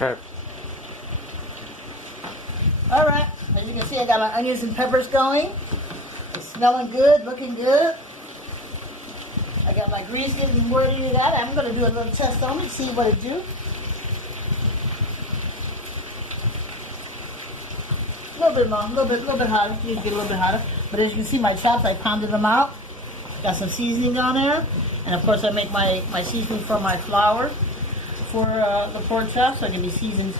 Okay. Alright, as you can see, I got my onions and peppers going. It's smelling good, looking good. I got my grease getting ready to that. I'm going to do a little test on it, see what it do. A little bit more, a little bit hotter. Need to get a little bit hotter. But as you can see, my chops, I pounded them out. Got some seasoning on there. And of course, I make my seasoning for my flour for the pork chops. So it can be seasoned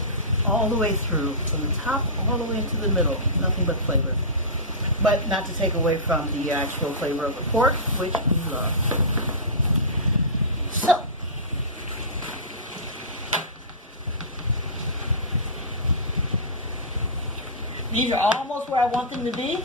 all the way through, from the top all the way into the middle. Nothing but flavor. But not to take away from the actual flavor of the pork, which we love. So, these are almost where I want them to be.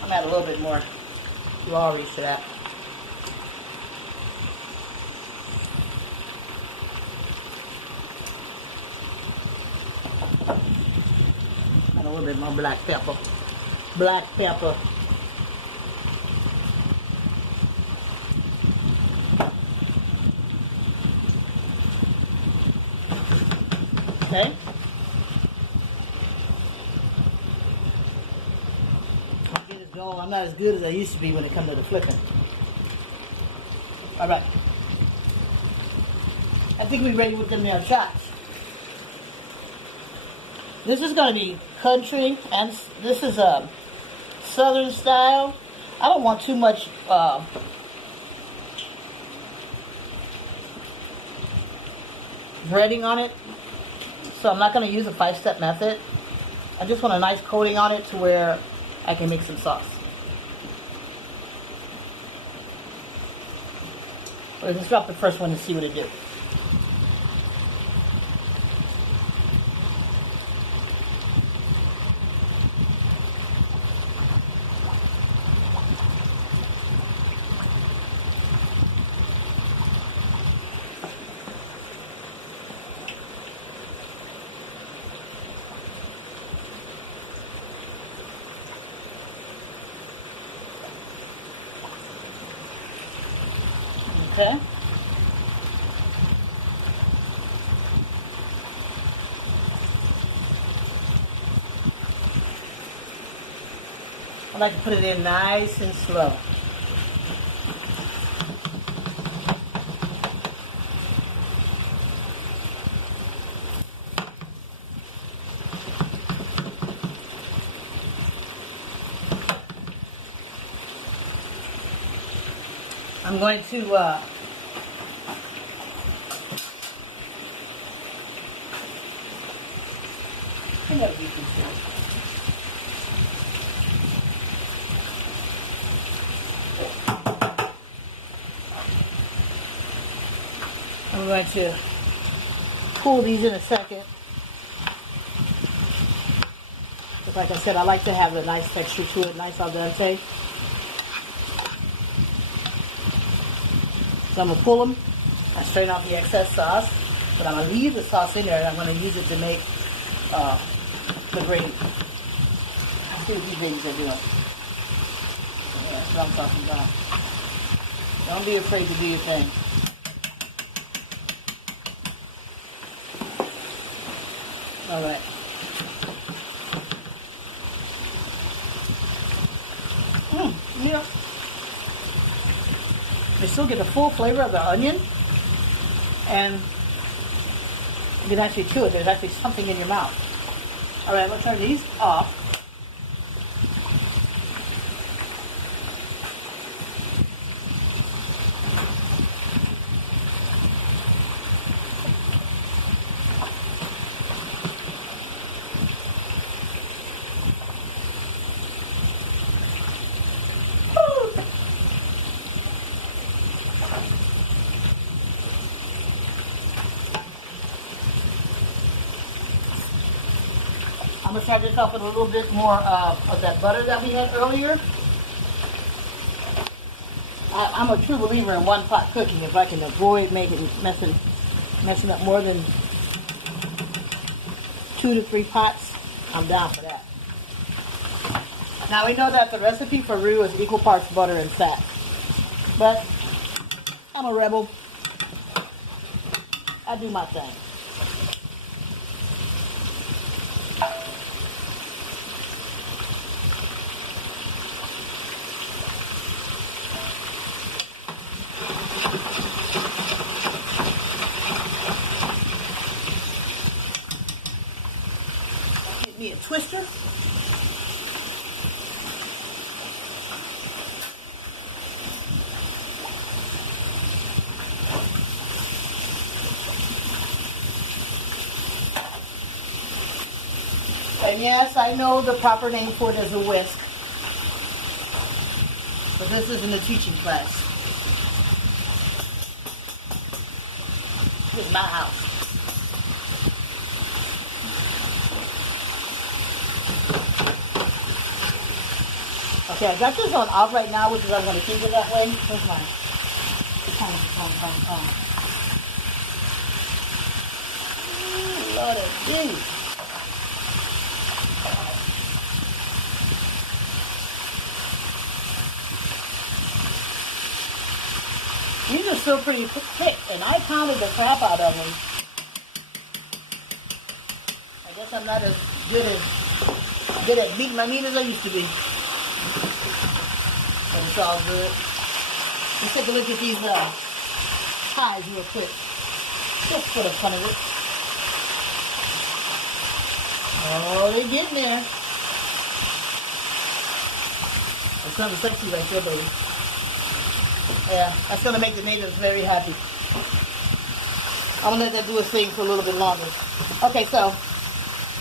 I'm add a little bit more glory to that. And a little bit more black pepper. Black pepper. Okay. I'm not as good as I used to be when it comes to the flipping. Alright. I think we're ready with them now chops. This is going to be country, and this is a southern style. I don't want too much breading on it, so I'm not going to use a 5-step method. I just want a nice coating on it to where I can make some sauce. Let's drop the first one to see what it did. Okay. I like to put it in nice and slow. I'm going to I'm going to cool these in a second. But like I said, I like to have a nice texture to it, nice al dente. So I'm going to pull them and strain out the excess sauce. But I'm going to leave the sauce in there and I'm going to use it to make the gravy. Let's see what these babies are doing. Yeah, that's what I'm talking about. Don't be afraid to do your thing. Alright. Yeah. You still get the full flavor of the onion, and you can actually chew it. There's actually something in your mouth. Alright, I'm going to turn these off. I'm going to start this off with a little bit more of that butter that we had earlier. I'm a true believer in one pot cooking. If I can avoid messing up more than 2 to 3 pots, I'm down for that. Now we know that the recipe for roux is equal parts butter and fat, but I'm a rebel. I do my thing. Get me a twister. And yes, I know the proper name for it is a whisk, but this isn't a teaching class. This is my house. Okay, I got this on off right now, which is I'm going to keep it that way. Where's mine? Lord of Jesus. These are still pretty thick, and I pounded the crap out of them. I guess I'm not as good at beating my meat as I used to be. But it's all good. Let's take a look at these pies real quick. Just for the fun of it. Oh, they're getting there. That's something sexy right there, baby. Yeah, that's going to make the natives very happy. I'm going to let that do its thing for a little bit longer. Okay, so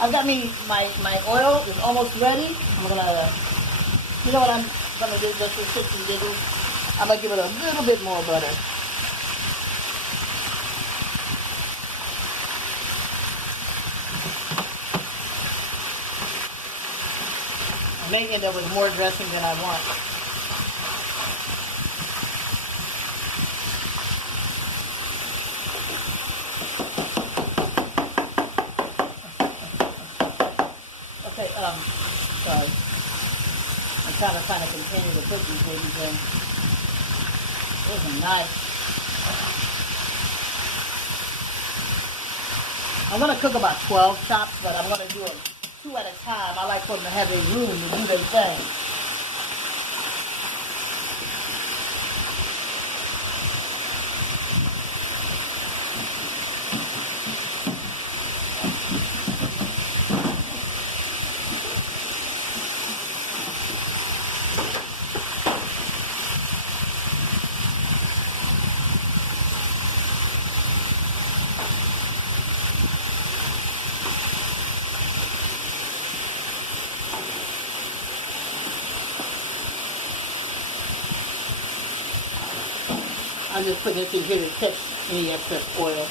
I've got my oil is almost ready. I'm going to, you know what I'm going to do just for shits and giggles? I'm going to give it a little bit more butter. I may end up with more dressing than I want. Okay, sorry. I'm trying to find a container to put these babies in. Those are nice. I'm going to cook about 12 chops, but I'm going to do them 2 at a time. I like for them to have a room to do their thing. I'm just putting it in here to catch any excess oil.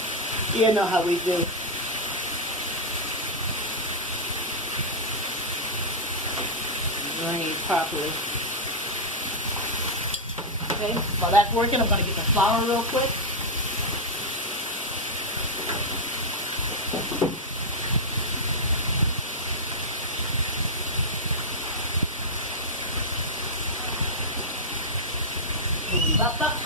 You know how we do. Drain it properly. Okay, while that's working, I'm going to get the flour real quick. Up.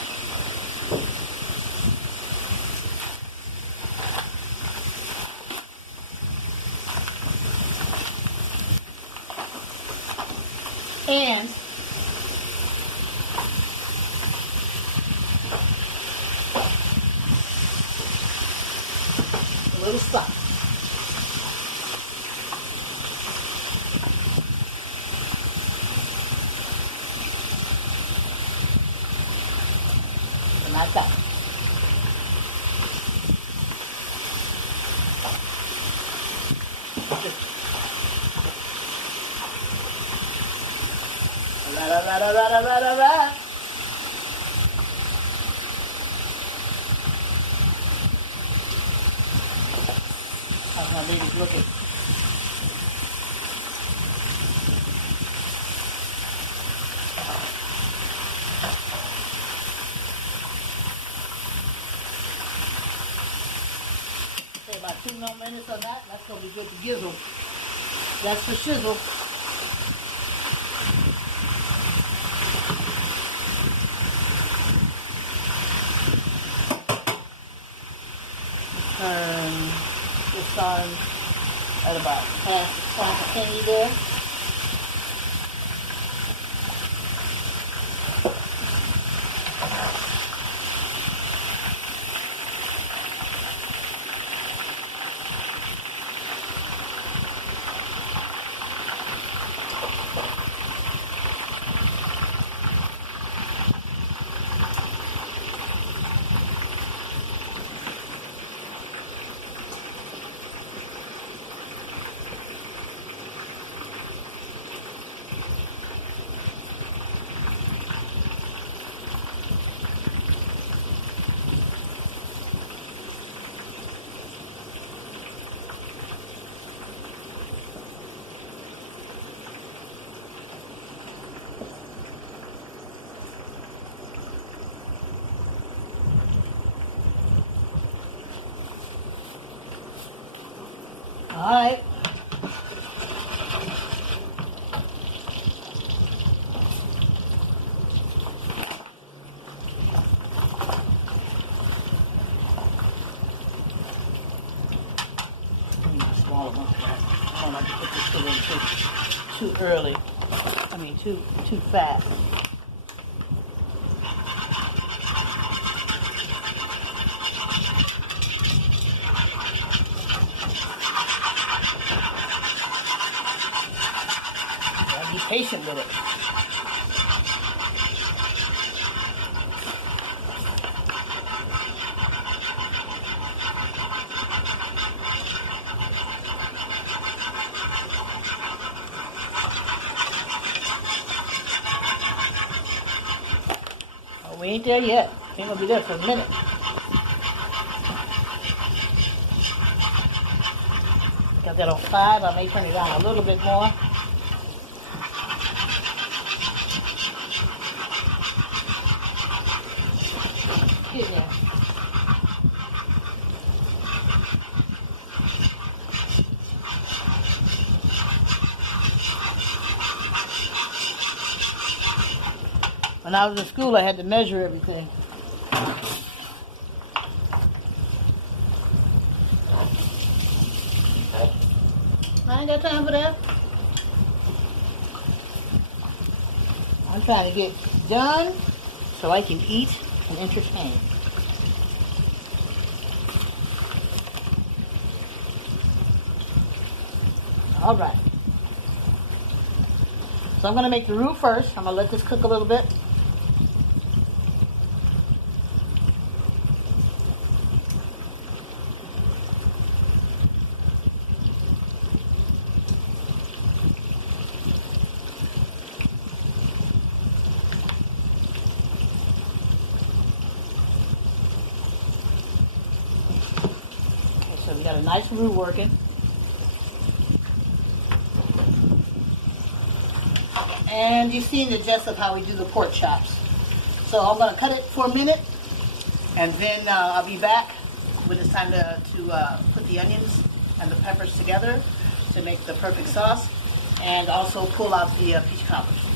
And a little salt. And that's that. La. How's my babies looking? about 2 more minutes on that. That's going to be good to gizzle. That's for shizzle. Turn this on at about half a penny there. All right. Smaller one. I don't like to put this sugar in too early. I mean, too fast. Be patient with it. Oh, we ain't there yet. Ain't gonna be there for a minute. Got that on 5. I may turn it down a little bit more. Yeah. When I was in school, I had to measure everything. I ain't got time for that. I'm trying to get done so I can eat and entertain. All right. So I'm going to make the roux first. I'm going to let this cook a little bit. Okay, so we got a nice roux working. And you've seen the gist of how we do the pork chops. So I'm going to cut it for a minute, and then I'll be back when it's time to put the onions and the peppers together to make the perfect sauce, and also pull out the peach cobbler.